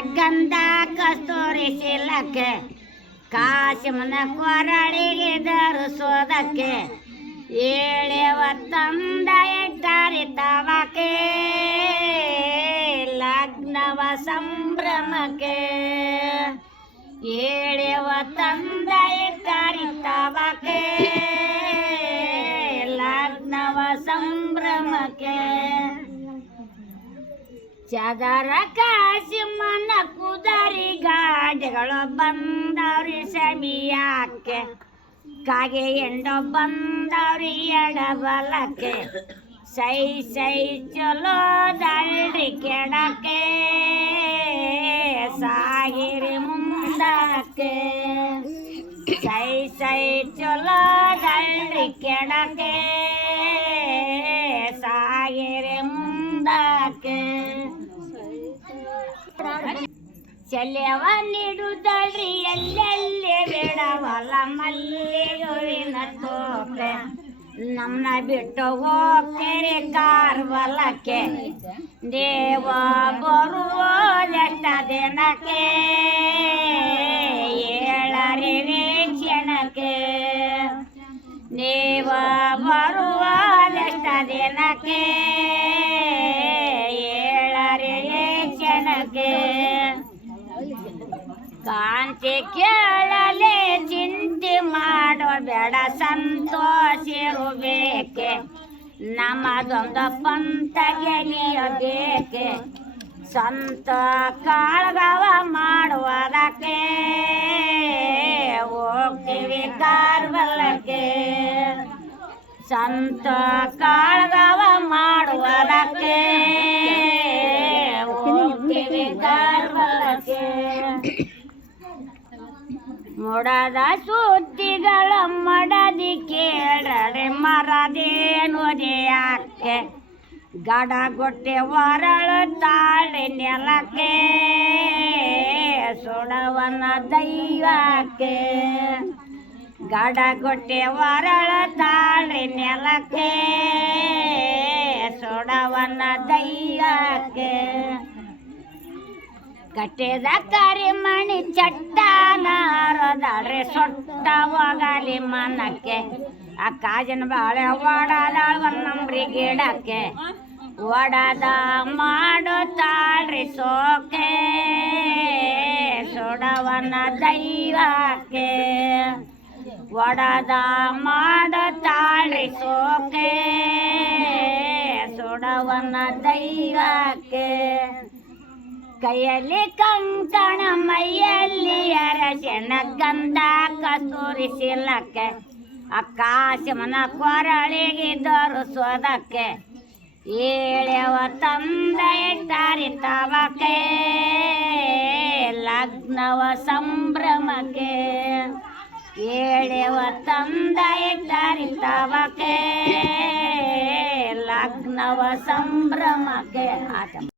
ಗಂಧ ಕಸ್ತೂರಿ ಶಿಲಕ್ಕೆ ಕಾಶಮನ ಕೊರಳಿಗೆ ಧರಿಸೋದಕ್ಕೆ ಏಳೆವ ತಂದ ಇಟ್ಟಾರಿ ತವಕೆ ಲಗ್ನವ ಸಂಭ್ರಮಕ್ಕೆ. ಏಳೆವ ತಂದ ಎಟ್ಟಾರಿ ತವಕೆ ಲಗ್ನವ ಸಂಭ್ರಮಕ್ಕೆ. ಚದರ ಕಾಸಿಮನ ಕುದರಿ ಗಾಡಿಗಳು ಬಂದವ್ರಿ ಸಮಿಯಾಕೆ ಕಾಗೆ ಎಂಡೋ ಬಂದವ್ರಿ ಎಡಬಲಕ್ಕೆ ಸೈ ಸೈ ಚಲೋ ದಳ್ರಿ ಕೆಡಕ್ಕೆ ಸಾಗಿರಿ ಮುಂದಕ್ಕೆ ಸೈ ಸೈ ಚಲೋ ದಳ್ರಿ ಕೆಡಕ್ಕೆ ಸಾಗಿರಿ ಮುಂದಕ್ಕೆ ಚೆಲ್ಯವ ನೀಡುದಳ್ರಿ, ಎಲ್ಲೆಲ್ಲಿ ಬೇಡವಲ್ಲ ಮಲ್ಲಿಗೆವಿನ ತೋಪೆ ನಮ್ಮನ್ನ ಬಿಟ್ಟು ಹೋಗ್ತೀರಿ ಕಾರ್ವಲಕ್ಕೆ ದೇವ ಬರುವ ದಿನಕ್ಕೆ? ಏಳರಿ ವೀಕ್ಷಣಕ್ಕೆ. ದೇವ ಬರುವ ದಿನಕ್ಕೆ? ಕಾಂತಿ ಕೇಳಲೆ, ಚಿಂತೆ ಮಾಡೋ ಬೇಡ ಸಂತೋಷಿರಬೇಕೆ ನಮ್ಮದೊಂದು ಪಂತ ಗೆಲಿಯಬೇಕೆ ಸಂತ ಕಾಳಗವ ಮಾಡುವುದಕ್ಕೆ ಹೋಗ್ತೀವಿ ಕಾರ್ಬಲಕ್ಕೆ. ಸಂತ ಕಾಳಗವ ಮಾಡುವುದಕ್ಕೆ ಮೊಡದ ಸುದ್ದಿಗಳ ಮಡದಿ ಕೇಳರೆ ಮರದೇನು ಯಾಕೆ ಗಡಗೊಟ್ಟೆ ಹೊರಳು ತಾಳೆ ನೆಲಕ್ಕೆ, ಸುಡವನ ದೈವಕ್ಕೆ. ಗಡಗೊಟ್ಟೆ ವರಳ ತಾಳೆ ನೆಲಕ್ಕೆ, ಸುಡವನ ದೈವಕ್ಕೆ. ಕಟ್ಟೆದ ಕರಿಮಣಿ ಚಟ್ಟಾನಾರದಾಡ್ರೆ ಸೊಟ್ಟ ಹೋಗಲಿ ಮನಕ್ಕೆ. ಆ ಕಾಜಿನ ಬಾಳೆ ಓಡಾದಾಳ ಒಂದಂಬ್ರಿ ಗಿಡಕ್ಕೆ. ಓಡಾದ ಮಾಡುತ್ತಾಳ್ರಿ ತಾಳ್ರಿ ಸೋಕೆ, ಸೊಡವನ ದೈವಕ್ಕೆ. ಒಡದ ಮಾಡುತ್ತಾಳ್ರಿ ತಾಳ್ರಿ ಸೋಕೆ, ಸೊಡವನ ದೈವಕ್ಕೆ. ಕೈಯಲ್ಲಿ ಕಂಕಣ ಮೈಯಲ್ಲಿ ಅರಶಿನ ಕಸ್ತೂರಿ ಆಕಾಶ ಮನ ಕೊರಳಿಗೆ ದೊರಸೋದಕ್ಕೆ ಏಳೆವ ತಂದೆ ತಾರಿ ತವಕೆ ಲಗ್ನವ ಸಂಭ್ರಮಕ್ಕೆ, ಏಳೆವ ತಂದೆ ತಾರಿ ತವಕೆ ಲಗ್ನವ ಸಂಭ್ರಮಕ್ಕೆ. ಆತ